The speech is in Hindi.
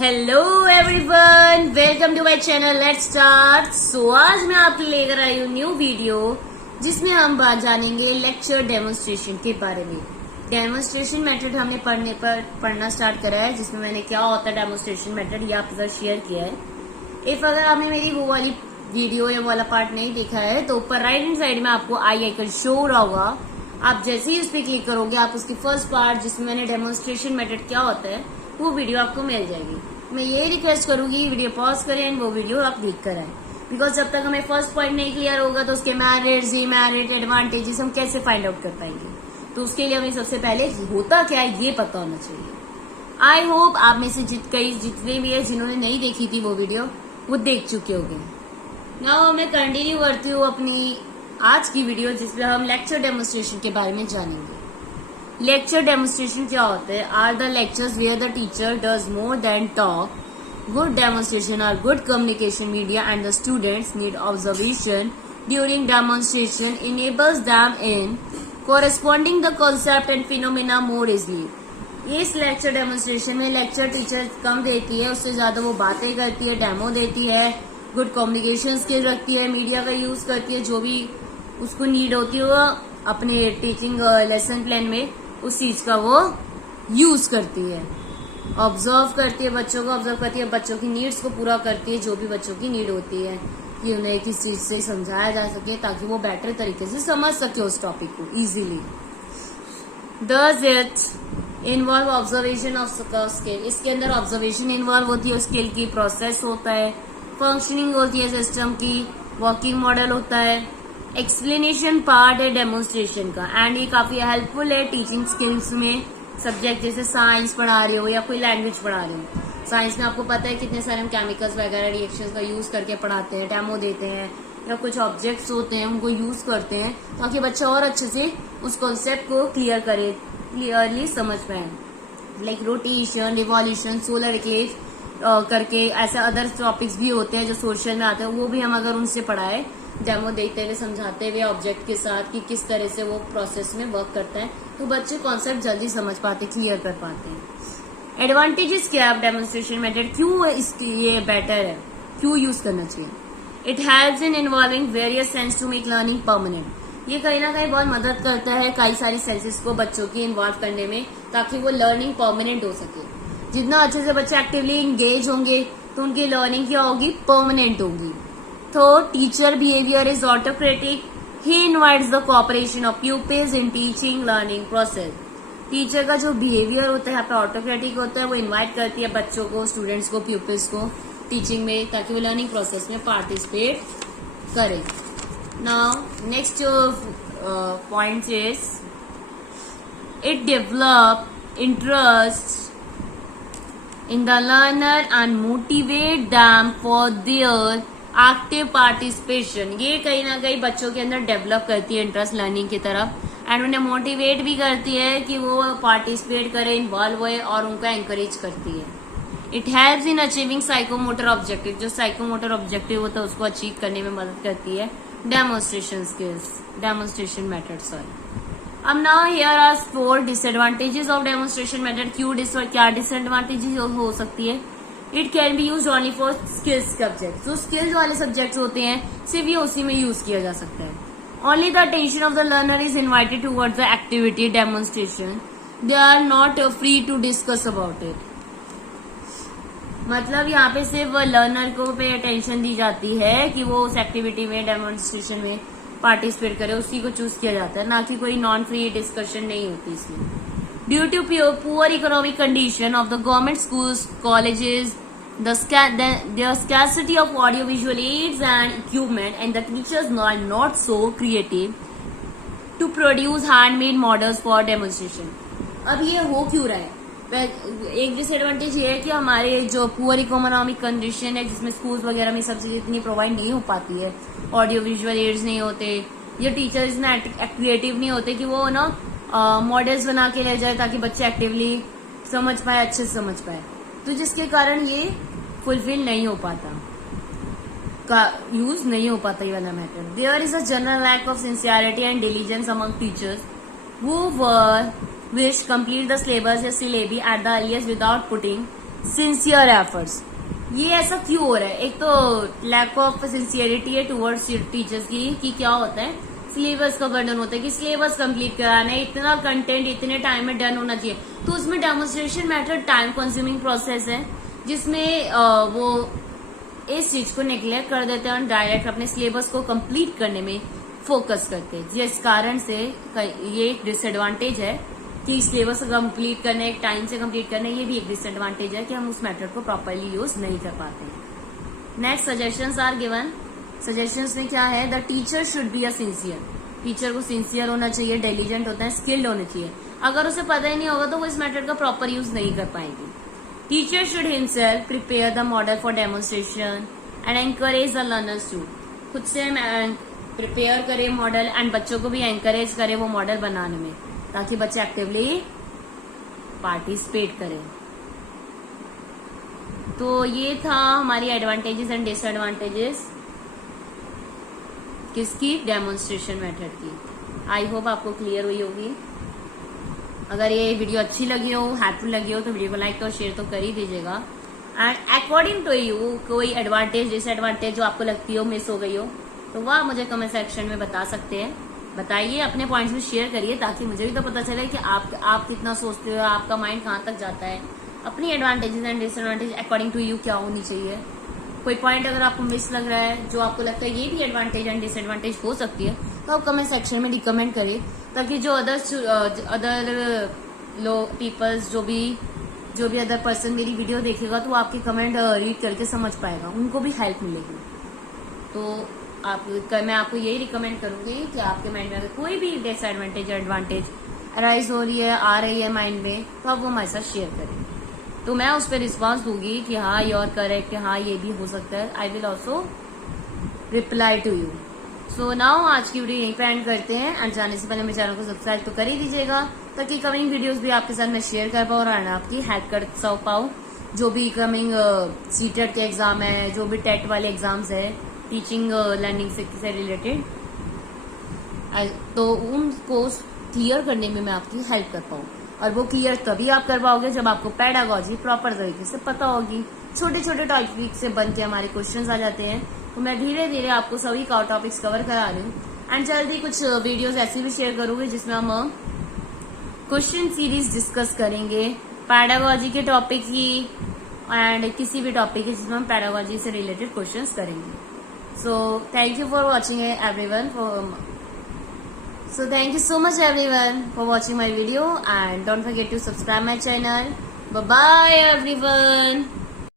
Hello everyone, welcome to my channel. Let's start. So आज मैं आपके लिए लेकर आई हूँ न्यू वीडियो जिसमें हम बात जानेंगे लेक्चर डेमोन्स्ट्रेशन के बारे में। डेमोन्स्ट्रेशन मेथड हमने पढ़ना स्टार्ट करा है, जिसमें मैंने क्या होता है डेमोन्स्ट्रेशन मेथड ये आपके साथ शेयर किया है। इफ अगर आपने मेरी वो वाली वीडियो या वाला पार्ट नहीं देखा है तो ऊपर राइट हैंड साइड में आपको आई आइकन शो हो रहा होगा। आप जैसे ही उस पर क्लिक करोगे आप उसकी फर्स्ट पार्ट जिसमें मैंने डेमोन्स्ट्रेशन मेथड क्या होता है वो वीडियो आपको मिल जाएगी। मैं ये रिक्वेस्ट करूंगी वीडियो पॉज करें एंड वो वीडियो आप देख कर आए, बिकॉज जब तक हमें फर्स्ट पॉइंट नहीं क्लियर होगा तो उसके मेरिट्स, डिमेरिट, एडवांटेजेस हम कैसे फाइंड आउट कर पाएंगे। तो उसके लिए हमें सबसे पहले होता क्या है ये पता होना चाहिए। आई होप आप में से जितने भी है जिन्होंने नहीं देखी थी वो वीडियो वो देख चुके होंगे। नाउ मैं कंटिन्यू करती हूँ अपनी आज की वीडियो जिसमें हम लेक्चर डेमोन्स्ट्रेशन के बारे में जानेंगे। लेक्चर डेमोन्स्ट्रेशन क्या होता है? Are the lectures where the teacher does more than talk. Good demonstration are good communication media and the students need observation during demonstration enables them in corresponding the concept and phenomena more easily. इस लेक्चर डेमोन्स्ट्रेशन में लेक्चर टीचर कम देती है, उससे ज्यादा वो बातें करती है, डेमो देती है, गुड कम्युनिकेशन स्किल रखती है, मीडिया का यूज करती है, जो भी उसको नीड होती है वो अपने टीचिंग लेसन प्लान में उस चीज का वो यूज करती है। ऑब्जर्व करती है, बच्चों को ऑब्जर्व करती है, बच्चों की नीड्स को पूरा करती है, जो भी बच्चों की नीड होती है कि उन्हें किस चीज से समझाया जा सके ताकि वो बेटर तरीके से समझ सके उस टॉपिक को easily. Does it involve observation of skill. इसके अंदर ऑब्जर्वेशन इन्वॉल्व होती है, स्किल की प्रोसेस होता है, फंक्शनिंग होती है सिस्टम की, वर्किंग मॉडल होता है, एक्सप्लेनेशन पार्ट है डेमोन्स्ट्रेशन का। एंड ये काफी हेल्पफुल है टीचिंग स्किल्स में। सब्जेक्ट जैसे साइंस पढ़ा रहे हो या कोई लैंग्वेज पढ़ा रहे हो, साइंस में आपको पता है कितने सारे हम केमिकल्स वगैरह रिएक्शंस का यूज करके पढ़ाते हैं, डेमो देते हैं, या कुछ ऑब्जेक्ट्स होते हैं उनको यूज करते हैं ताकि बच्चा और अच्छे से उस कॉन्सेप्ट को क्लियरली समझ पाए। Like rotation, revolution, solar Eclipse करके ऐसे अदर टॉपिक्स भी होते हैं जो सोशल में आते हैं, वो भी हम अगर उनसे पढ़ाए डेमो देते हुए, समझाते हुए ऑब्जेक्ट के साथ कि किस तरह से वो प्रोसेस में वर्क करता है, तो बच्चे कॉन्सेप्ट जल्दी समझ पाते, क्लियर कर पाते हैं। एडवांटेजेस क्या है डेमोन्स्ट्रेशन मेथड, क्यों ये बेटर है, क्यों यूज करना चाहिए? It helps in involving various sense to make learning permanent. ये कहीं ना कहीं बहुत मदद करता है कई सारी सेंसेस को बच्चों की इन्वॉल्व करने में ताकि वो लर्निंग परमानेंट हो सके। जितना अच्छे से बच्चे एक्टिवली इंगेज होंगे तो उनकी लर्निंग क्या होगी, परमानेंट होगी। तो teacher behaviour is autocratic. He invites the cooperation of pupils in teaching learning process. Teacher का जो बिहेवियर होता है यहाँ पे ऑटोक्रेटिक होता है, वो इनवाइट करती है बच्चों को, स्टूडेंट्स को, प्यूपिल्स को टीचिंग में ताकि वो लर्निंग प्रोसेस में पार्टिसिपेट करें। Now next point is it develop interest in the learner and motivate them for their active participation। ये कहीं ना कहीं बच्चों के अंदर डेवलप करती है इंटरेस्ट लर्निंग की तरफ, एंड उन्हें मोटिवेट भी करती है कि वो पार्टिसिपेट करें, इन्वॉल्व हुए, और उनको एंकरेज करती है। It helps in achieving psychomotor objective. जो साइकोमोटर ऑब्जेक्टिव होता है उसको अचीव करने में मदद करती है demonstration skills, demonstration method. Sorry, अब now here are 4 disadvantages of demonstration method. क्या डिसएडवांटेजेस हो सकती है? It can be use only for skills subject. जो स्किल्स वाले सब्जेक्ट्स होते हैं सिर्फ ये उसी में यूज किया जा सकता है। Only the attention of the learner is invited towards the activity demonstration. They are not free to discuss about it. मतलब यहाँ पे सिर्फ लर्नर को पे अटेंशन दी जाती है कि वो उस एक्टिविटी में, डेमोन्स्ट्रेशन में पार्टिसिपेट करे, उसी को चूज किया जाता है, ना कि कोई नॉन फ्री डिस्कशन नहीं होती इसमें। Due to poor economic condition of the government schools, colleges, the scarcity of audiovisual aids and equipment, and the teachers are not so creative to produce handmade models for demonstration। अब ये हो क्यों रहा है? एक डिसएडवांटेज ये है कि हमारे जो पुअर इकोनॉमिक कंडीशन है जिसमें स्कूल्स वगैरह में सब चीज इतनी प्रोवाइड नहीं हो पाती है, ऑडियो विजुअल एड्स नहीं होते, ये टीचर्स ना क्रिएटिव नहीं होते कि वो ना मॉडल्स बना के ले जाए ताकि बच्चे एक्टिवली समझ पाए, अच्छे से समझ पाए, तो जिसके कारण ये फुलफिल नहीं हो पाता, का यूज नहीं हो पाता ये वाला method. There is a general lack of sincerity and diligence among teachers who were wish complete the syllabus या syllabi at the earliest without putting sincere efforts. ये ऐसा क्यों हो रहा है? एक तो लैक ऑफ सिंसियरिटी है टुवर्ड्स टीचर्स की, कि क्या होता है, सिलेबस का बर्डन होता है कि सिलेबस कंप्लीट कराना है, इतना कंटेंट इतने टाइम में डन होना चाहिए। तो उसमें demonstration method time consuming process है, जिसमें वो इस चीज को नेग्लेक्ट कर देते हैं और डायरेक्ट अपने सिलेबस को कंप्लीट करने में फोकस करते हैं। जिस कारण से ये एक डिसएडवांटेज है कि सिलेबस को कंप्लीट करने, एक टाइम से कंप्लीट करने, ये भी एक डिसएडवांटेज है कि हम उस मेथड को प्रॉपरली यूज नहीं कर पाते हैं। Next suggestions are given. Suggestions में क्या है? The teacher should be a sincere. Teacher को सिंसियर होना चाहिए, डिलीजेंट होता है, स्किल्ड होने चाहिए। अगर उसे पता ही नहीं होगा तो वो इस मेथड का प्रॉपर यूज नहीं कर पाएंगे। Teacher should himself prepare the model for demonstration and encourage the learners to. खुद से प्रिपेयर करे मॉडल एंड बच्चों को भी एनकरेज करे वो मॉडल बनाने में, ताकि बच्चे एक्टिवली पार्टिसिपेट करें। तो ये था हमारी एडवांटेजेस एंड डिसएडवांटेजेस किसकी? डेमोन्स्ट्रेशन मेथड की। आई होप आपको क्लियर हुई होगी। अगर ये वीडियो अच्छी लगी हो, हेल्पफुल लगी हो, तो वीडियो को लाइक और शेयर तो कर ही दीजिएगा। एंड अकॉर्डिंग टू यू कोई एडवांटेज डिसएडवांटेज जो आपको लगती हो मिस हो गई हो, तो वह मुझे कमेंट सेक्शन में बता सकते हैं। बताइए, अपने पॉइंट्स भी शेयर करिए, ताकि मुझे भी तो पता चले कि आप कितना सोचते हो, आपका माइंड कहाँ तक जाता है। अपनी advantages and disadvantage according to you क्या होनी चाहिए। कोई पॉइंट अगर आपको मिस लग रहा है, जो आपको लगता है ये भी एडवांटेज एंड डिसएडवांटेज हो सकती है, तो आप कमेंट सेक्शन में रिकमेंड करिए, ताकि जो अदर लोग पीपल्स जो भी अदर पर्सन मेरी वीडियो देखेगा, तो वो आपके कमेंट रीड करके समझ पाएगा, उनको भी हेल्प मिलेगी। तो मैं आपको यही रिकमेंड करूंगी कि आपके माइंड में अगर कोई भी डिसएडवांटेज या एडवांटेज अराइज हो रही है, आ रही है माइंड में, तो आप वो हमारे साथ शेयर करें। तो मैं उस पर रिस्पॉन्स दूंगी कि हाँ यू आर करेक्ट, हाँ ये भी हो सकता है। I will also reply to you. So now आज की वीडियो यहीं पे एंड करते हैं। एंड जाने से पहले मेरे चैनल को सब्सक्राइब तो कर ही दीजिएगा, ताकि कमिंग वीडियोस भी आपके साथ मैं शेयर कर पाऊँ और आपकी हेल्प कर पाऊँ। जो भी कमिंग सीटेट के एग्जाम है, जो भी टेट वाले एग्जाम्स है, टीचिंग लर्निंग से रिलेटेड, तो उनको क्लियर करने में मैं आपकी हेल्प कर पाऊँ। और वो क्लियर तभी आप कर पाओगे जब आपको पेडागोजी प्रॉपर तरीके से पता होगी। छोटे छोटे टॉपिक से बन के हमारे क्वेश्चंस आ जाते हैं, तो मैं धीरे धीरे आपको सभी का टॉपिक्स कवर करा रही हूँ। एंड जल्दी कुछ वीडियोस ऐसी भी शेयर करूंगी जिसमें हम क्वेश्चन सीरीज डिस्कस करेंगे पेडागोजी के टॉपिक की, एंड किसी भी टॉपिक की जिसमें हम पेडागोजी से रिलेटेड क्वेश्चंस करेंगे। So thank you for watching everyone. So thank you so much everyone for watching my video, and don't forget to subscribe my channel. Bye bye everyone.